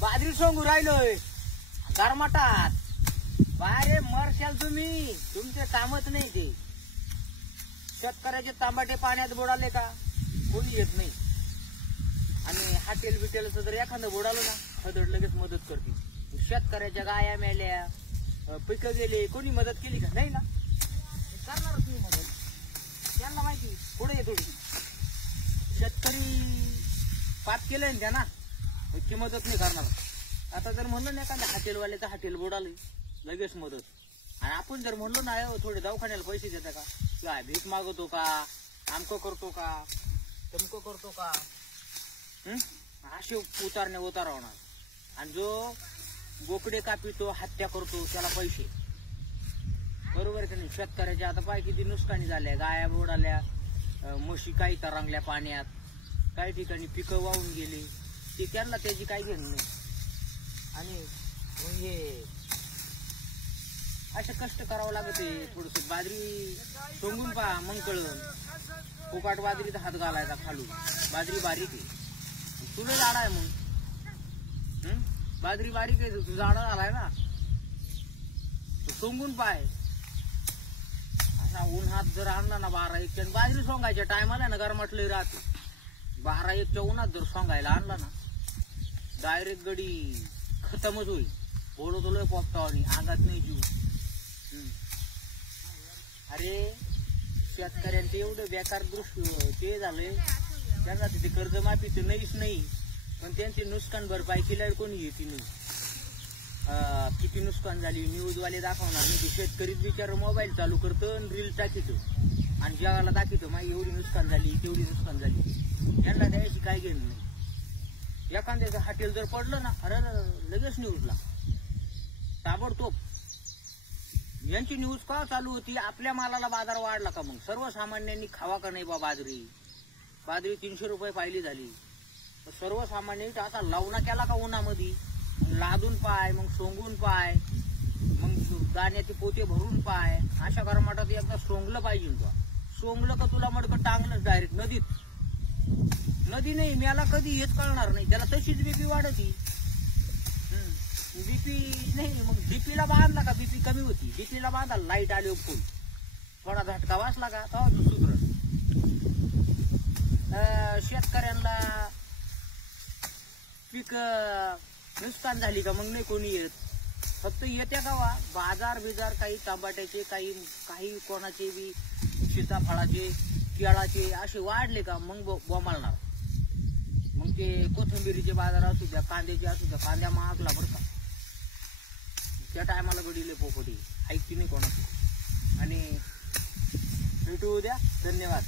बाजरी सोंगू राहिलोय गारमाटात. बारे मरशाल तुम्ही, तुमचे कामच नाही ते. शेतकऱ्याचे तांबाटे पाण्यात बुडाले का कोणी येत नाही. आणि हाटेल बिटेलचं जर एखादं बुडालं ना खदड लगेच मदत करते. शेतकऱ्याच्या गाया मेल्या, पिकं गेले, कोणी मदत केली का? नाही ना, करणारच नाही मदत. त्यांना माहिती पुढे आहे थोडी. शेतकरी पाप केलंय ना त्यांना, इतकी मदत नाही करणार. आता जर म्हणलं ना एखाद्या हॉटेलवाल्याचं हॉटेल बुडाले लगेच मदत. आणि आपण जर म्हणलो ना थोडे दवाखान्याला पैसे देता का, काय भीक मागवतो का, आमकं करतो का, तमकं करतो का, असे उतारणे उतारा होणार. आणि जो बोकडे कापितो, हत्या करतो त्याला पैसे. बरोबर आहे का नाही? शेतकऱ्याच्या आता पाय किती नुकसानी झाल्या, गाया बुडाल्या, म्हशी काही तरंगल्या पाण्यात, काही ठिकाणी पिकं वाहून गेली. ते त्यांना त्याची काही घेणं नाही. आणि म्हणजे असे कष्ट करावं लागत आहे. थोडस बाजरी सोंगून पहा मग कळून. फुकाट बाजरीत हात घालायचा खालू. बाजरी बारीक आहे, तुला झाड आहे मग. बाजरी बारीक आहे, तू झाड झालाय ना, सोंगून पाय. असा उन्हात जर आणला ना 12-1च्या, बाजरी सोंगायच्या टायमाला ना गरमाटलंही राहते. 12-1च्या उन्हात जर सोंगायला आणला ना डायरेक्ट गडी खतमच होईल. ओढत लोय पोपटावानी, अंगात नाही जीव. अरे शेतकऱ्यांचे एवढं बेकार दृष्टी ते झालंय. त्यांना तिथे कर्जमाफी तर नाहीच नाही, पण त्यांची नुकसान भरपाई केल्यावर कोणी येते नाही. किती नुकसान झाली न्यूजवाले दाखवणार नाही. शेतकरीच बिचार मोबाईल चालू करतो आणि रील टाकीतो आणि जगाला दाखवतो माझी एवढी नुकसान झाली तेवढी नुकसान झाली. यांना द्यायची काय घेणं नाही. एखाद्याचं हॉटेल जर पडलं ना, अरे लगेच न्यूजला ताबडतोब. यांची न्यूज का चालू होती? आपल्या मालाला बाजार वाढला का? मग सर्वसामान्यांनी खावा का नाही बा बाजरी? बाजरी 300 रुपये पाहिली झाली. सर्वसामान्यांनी असा लावणा केला का उन्हामध्ये? लादून पाय, मग सोंगून पाय, मग दाण्याचे पोते भरून पाय. अशा गरमाटात एकदा सोंगलं पाहिजे. तुला सोंगलं का तुला मडकं टांगलं डायरेक्ट नदीत. नदी नाही मेला कधी हेच कळणार नाही. त्याला तशीच बीपी वाढती. बीपी नाही, मग बीपीला बांधला का बीपी कमी होती. बीपीला बांधा, लाईट आली फुल, थोडा झटका वाचला का तेव्हा तू सुधर. शेतकऱ्यांना पीक नुकसान झाली का मग नाही कोणी येत. फक्त येत्या गावा बाजार बिजार काही तांबाट्याचे, काही कोणाचे बी सीताफळाचे, केळाचे असे वाढले का मग बोंबाळणार. मग ते कोथिंबिरीचे बाजार असू द्या, कांद्याचे असू द्या, कांद्या महागला बरं का. त्या टायमाला गडीले पोपटी ऐकती नाही कोणाची. आणि भेटू उद्या. धन्यवाद.